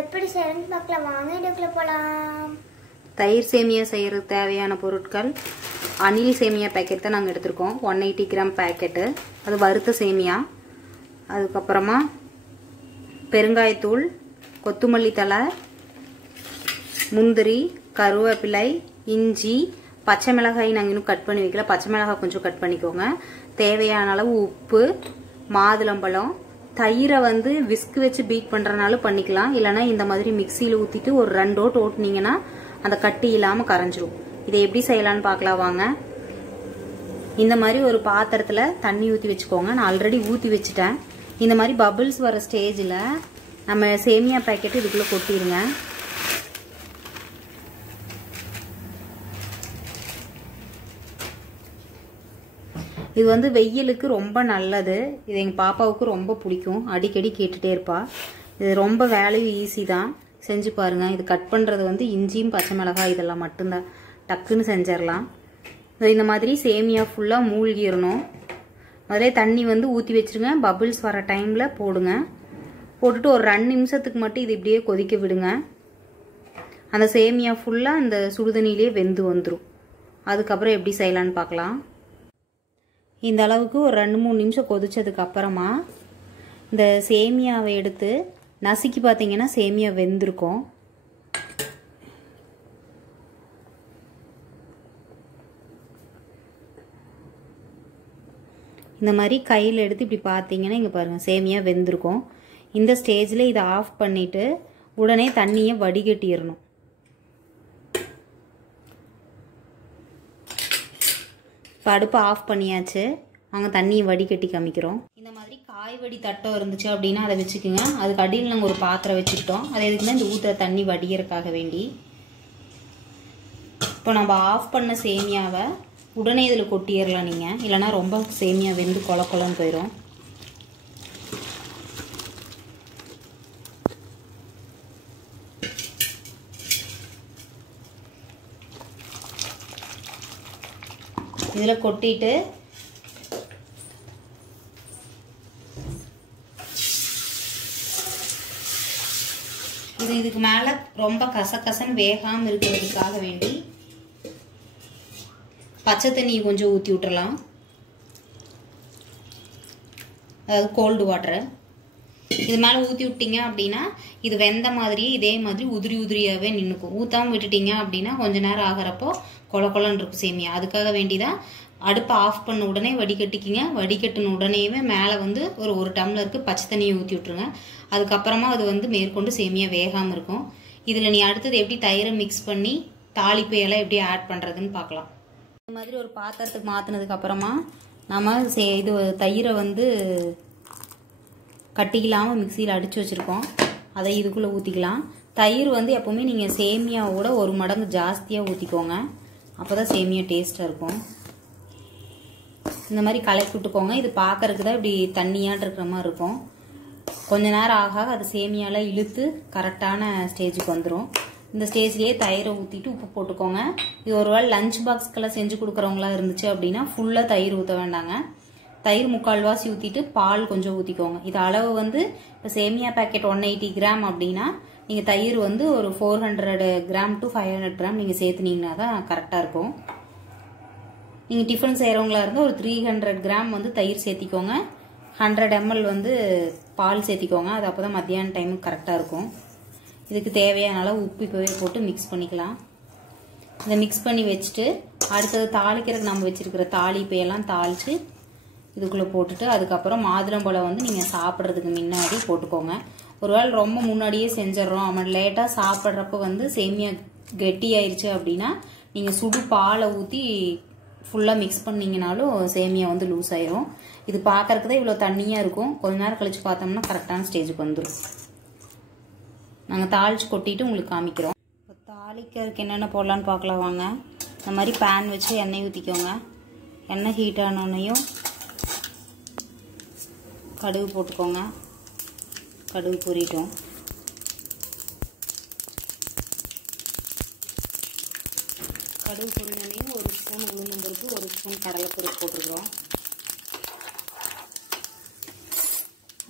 எப்படி செய்யணும்னு பார்க்கலாம் வாங்க வீடியோக்குள்ள போலாம். தயிர் சேமியா செய்யறதுக்கு தேவையான பொருட்கள் அணில் சேமியா பேக்கெட் தான் நாங்கள் எடுத்திருக்கோம். 180 கிராம் பேக்கெட்டு, அது வறுத்த சேமியா. அதுக்கப்புறமா பெருங்காயத்தூள், கொத்தமல்லி தழை, முந்திரி, கருவேப்பிலை, இஞ்சி, பச்சை மிளகாய் நாங்கள் இன்னும் கட் பண்ணி வைக்கல, பச்சை மிளகாய் கொஞ்சம் கட் பண்ணிக்கோங்க. தேவையான அளவு உப்பு, மாதுளம்பழம், தயிரை வந்து விஸ்க் வச்சு பீட் பண்ணுறனாலும் பண்ணிக்கலாம், இல்லைனா இந்த மாதிரி மிக்சியில் ஊற்றிட்டு ஒரு 2 ஓட்டு ஓட்டுனீங்கன்னா அந்த கட்டி இல்லாமல் கரைஞ்சிரும். இதை எப்படி செய்யலான்னு பார்க்கலாம் வாங்க. இந்த மாதிரி ஒரு பாத்திரத்தில் தண்ணி ஊற்றி வச்சுக்கோங்க. நான் ஆல்ரெடி ஊற்றி வச்சுட்டேன். இந்த மாதிரி பபிள்ஸ் வர ஸ்டேஜில் நம்ம சேமியா பேக்கெட்டு இதுக்குள்ளே கொட்டிடுங்க. இது வந்து வெயிலுக்கு ரொம்ப நல்லது. இது எங்கள் பாப்பாவுக்கு ரொம்ப பிடிக்கும், அடிக்கடி கேட்டுகிட்டே இருப்பா. இது ரொம்ப வேலையும் ஈஸி தான், செஞ்சு பாருங்கள். இது கட் பண்ணுறது வந்து இஞ்சியும் பச்சை மிளகாய் இதெல்லாம் மட்டும்தான், டக்குன்னு செஞ்சிடலாம். இந்த மாதிரி சேமியா ஃபுல்லாக மூழ்கிடணும். அதிலே தண்ணி வந்து ஊற்றி வச்சுருங்க. பபிள்ஸ் வர டைமில் போடுங்க. போட்டுட்டு ஒரு 2 நிமிஷத்துக்கு மட்டும் இது இப்படியே கொதிக்க விடுங்க. அந்த சேமியா ஃபுல்லாக அந்த சுடுதண்ணிலே வெந்து வந்துடும். அதுக்கப்புறம் எப்படி செய்யலான்னு பார்க்கலாம். இந்த அளவுக்கு ஒரு 2-3 நிமிஷம் கொதிச்சதுக்கு அப்புறமா இந்த சேமியாவை எடுத்து நசுக்கி பார்த்தீங்கன்னா சேமியா வெந்திருக்கும். இந்த மாதிரி கையில் எடுத்து இப்படி பார்த்தீங்கன்னா இங்கே பாருங்கள் சேமியா வெந்திருக்கும். இந்த ஸ்டேஜில் இதை ஆஃப் பண்ணிவிட்டு உடனே தண்ணியை வடிகட்டிடணும். இப்போ அடுப்பை ஆஃப் பண்ணியாச்சு. நாங்கள் தண்ணியை வடிகட்டி காமிக்கிறோம். இந்த மாதிரி காய் வடி தட்டம் இருந்துச்சு அப்படின்னா அதை வச்சுக்கோங்க. அதுக்கு அடியில் நாங்கள் ஒரு பாத்திரம் வச்சுக்கிட்டோம். அது எதுக்குன்னா இந்த ஊற்றுற தண்ணி வடிகிறதுக்காக வேண்டி. இப்போ நம்ம ஆஃப் பண்ண சேமியாவை உடனே இதில் கொட்டிடலாம் நீங்கள், இல்லைனா ரொம்ப சேமியா வெந்து கொல கொலன்னு போயிடும். இதில் கொட்டிட்டு இதுக்கு மேலே ரொம்ப கசகசன்னு வேகாமல் இருக்கிறதுக்காக வேண்டி பச்சை தண்ணி கொஞ்சம் ஊற்றி விட்டுறலாம். அதாவது கோல்டு வாட்டரை இது மேலே ஊற்றி விட்டீங்க அப்படின்னா இது வெந்த மாதிரியே இதே மாதிரி உதிரி உதிரியாகவே நின்றுக்கும். ஊற்றாமல் விட்டுட்டீங்க அப்படின்னா கொஞ்ச நேரம் ஆகிறப்போ கொல கொலன்னு இருக்கும் சேமியா. அதுக்காக வேண்டிதான் அடுப்பை ஆஃப் பண்ண உடனே வடிகட்டிக்கிங்க. வடிகட்டின உடனேவே மேலே வந்து ஒரு டம்ளருக்கு பச்சை தண்ணியை ஊற்றி விட்ருங்க. அதுக்கப்புறமா அது வந்து மேற்கொண்டு சேமியா வேகாமல் இருக்கும். இதில் நீ அடுத்தது எப்படி தயிரை மிக்ஸ் பண்ணி தாளிப்பையெல்லாம் எப்படி ஆட் பண்ணுறதுன்னு பார்க்கலாம். இந்த மாதிரி ஒரு பாத்திரத்துக்கு மாற்றினதுக்கு அப்புறமா நம்ம இது தயிரை வந்து கட்டிக்கலாமல் மிக்சியில் அடித்து வச்சுருக்கோம். அதை இதுக்குள்ளே ஊற்றிக்கலாம். தயிர் வந்து எப்போவுமே நீங்கள் சேமியாவோட 1 மடங்கு ஜாஸ்தியாக ஊற்றிக்கோங்க. அப்போ தான் சேமியா டேஸ்ட்டாக இருக்கும். இந்த மாதிரி கலக்கி விட்டுக்கோங்க. இது பார்க்கறதுக்கு தான் இப்படி தண்ணியாட்டு இருக்கிற மாதிரி இருக்கும். கொஞ்ச நேரம் ஆக அது சேமியாவில் இழுத்து கரெக்டான ஸ்டேஜுக்கு வந்துடும். இந்த ஸ்டேஜ்லேயே தயிரை ஊற்றிட்டு உப்பு போட்டுக்கோங்க. இது ஒரு வேளை லஞ்ச் பாக்ஸ்க்கெல்லாம் செஞ்சு கொடுக்குறவங்களா இருந்துச்சு அப்படின்னா ஃபுல்லாக தயிர் ஊற்ற வேண்டாங்க. தயிர் 3/4 வாசி ஊற்றிட்டு பால் கொஞ்சம் ஊற்றிக்கோங்க. இது அளவு வந்து இப்போ சேமியா பேக்கெட் 180 கிராம் அப்படின்னா நீங்கள் தயிர் வந்து ஒரு 400 கிராம் to 500 கிராம் நீங்கள் சேர்த்துனீங்கன்னா தான் கரெக்டாக இருக்கும். நீங்கள் டிஃபன் செய்கிறவங்களா இருந்தால் ஒரு 300 கிராம் வந்து தயிர் சேர்த்திக்கோங்க. 100 ml வந்து பால் சேர்த்திக்கோங்க. அது அப்போ தான் மத்தியான டைமுக்கு கரெக்டாக இருக்கும். இதுக்கு தேவையான அளவு உப்பு இப்போவே போட்டு மிக்ஸ் பண்ணிக்கலாம். இதை மிக்ஸ் பண்ணி வச்சுட்டு அடுத்தது தாளிக்கிறதுக்கு நம்ம வச்சுருக்கிற தாளிப்பையெல்லாம் தாளித்து இதுக்குள்ளே போட்டுட்டு அதுக்கப்புறம் மாதுளம்பழம் வந்து நீங்கள் சாப்பிட்றதுக்கு முன்னாடி போட்டுக்கோங்க. ஒருவேளை ரொம்ப முன்னாடியே செஞ்சிடறோம் அவன் லேட்டாக சாப்பிட்றப்ப வந்து சேமியா கெட்டி ஆயிடுச்சு அப்படின்னா நீங்கள் சுடு பாலை ஊற்றி ஃபுல்லாக மிக்ஸ் பண்ணிங்கனாலும் சேமியா வந்து லூஸ் ஆயிரும். இது பார்க்கறதுக்கு தான் இவ்வளோ தண்ணியாக இருக்கும். கொஞ்ச நேரம் கழிச்சு பார்த்தோம்னா கரெக்டான ஸ்டேஜுக்கு வந்துடும். நாங்கள் தாளித்து கொட்டிட்டு உங்களுக்கு காமிக்கிறோம். இப்போ தாளிக்கிறதுக்கு என்னென்ன போடலான்னு பார்க்கலாம் வாங்க. இந்த மாதிரி பேன் வச்சு எண்ணெய் ஊற்றிக்கோங்க. எண்ணெய் ஹீட் ஆனோன்னையும் கடுகு போட்டுக்கோங்க. கடுகு பொரிட்டோம். கடுகு பொரிஞ்சோன்னையும் 1 ஸ்பூன் உளுந்தம்பருப்பு 1 ஸ்பூன் கடலைப்பருப்பு போட்டுக்கிறோம்.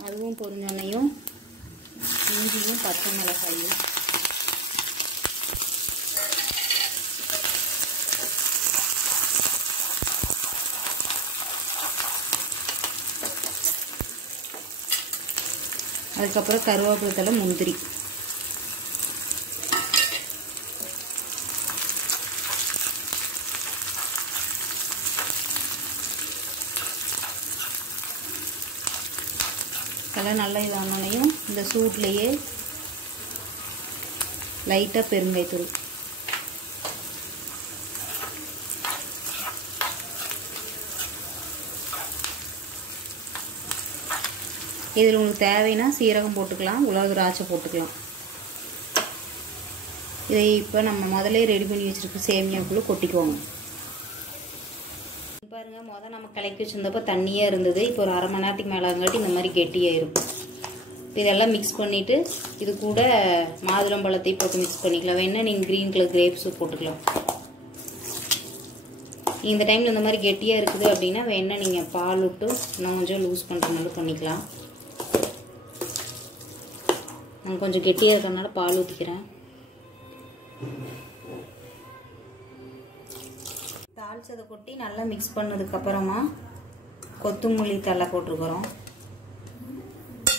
அதுவும் பொரிஞ்சோன்னையும் இஞ்சியும் பச்சை மிளகாயும் அதுக்கப்புறம் கருவேப்பிலை தழை முந்திரி இதெல்லாம் நல்லா இதானோனையும் இந்த சூட்லேயே லைட்டாக பெருங்காயத்தூள் இதில் உங்களுக்கு தேவைன்னா சீரகம் போட்டுக்கலாம், உலர் திராட்சை போட்டுக்கலாம். இதை இப்போ நம்ம முதல்ல ரெடி பண்ணி வச்சுருக்க சேமியாக்குள்ளே கொட்டிக்குவோங்க. பாருங்கள், முதல் நம்ம கலக்கி வச்சுருந்தப்போ தண்ணியாக இருந்தது. இப்போ ஒரு அரை மணி நேரத்துக்கு மேலேங்காட்டி இந்த மாதிரி கெட்டியாக இருக்கும். இதெல்லாம் மிக்ஸ் பண்ணிவிட்டு இது கூட மாதுளம்பழத்தையும் போட்டு மிக்ஸ் பண்ணிக்கலாம். வேணால் நீங்கள் க்ரீன் கலர் கிரேப்ஸும் போட்டுக்கலாம். இந்த டைமில் இந்த மாதிரி கெட்டியாக இருக்குது அப்படின்னா வேணால் நீங்கள் பால் விட்டு இன்னும் கொஞ்சம் லூஸ் பண்ணுறதுனால பண்ணிக்கலாம். நான் கொஞ்சம் கெட்டியாக இருக்கிறதுனால பால் ஊற்றிக்கிறேன். தாளிச்சதை கொட்டி நல்லா மிக்ஸ் பண்ணதுக்கப்புறமா கொத்தமல்லி தழை போட்டிருக்கிறோம்.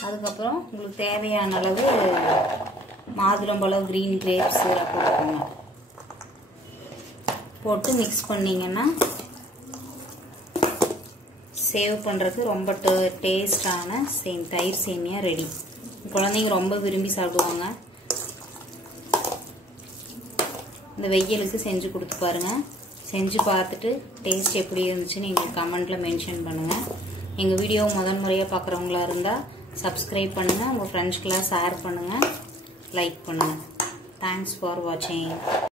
அதுக்கப்புறம் உங்களுக்கு தேவையான அளவு மாதுளம்பழம் க்ரீன் கிரேப்ஸ் போட்டுக்கோங்க. போட்டு மிக்ஸ் பண்ணிங்கன்னா சேவ் பண்ணுறதுக்கு ரொம்ப டேஸ்டான தயிர் சேமியா ரெடி. குழந்தைங்க ரொம்ப விரும்பி சாப்பிடுவாங்க. இந்த வெயிலுக்கு செஞ்சு கொடுத்து பாருங்கள். செஞ்சு பார்த்துட்டு டேஸ்ட் எப்படி இருந்துச்சுன்னு எங்களுக்கு கமெண்ட்டில் மென்ஷன் பண்ணுங்கள். எங்கள் வீடியோவை முதல் முறையாக பார்க்குறவங்களா இருந்தால் சப்ஸ்கிரைப் பண்ணுங்கள், உங்கள் ஃப்ரெண்ட்ஸ்க்கெலாம் ஷேர் பண்ணுங்கள், லைக் பண்ணுங்கள். தேங்க்ஸ் ஃபார் வாட்சிங்.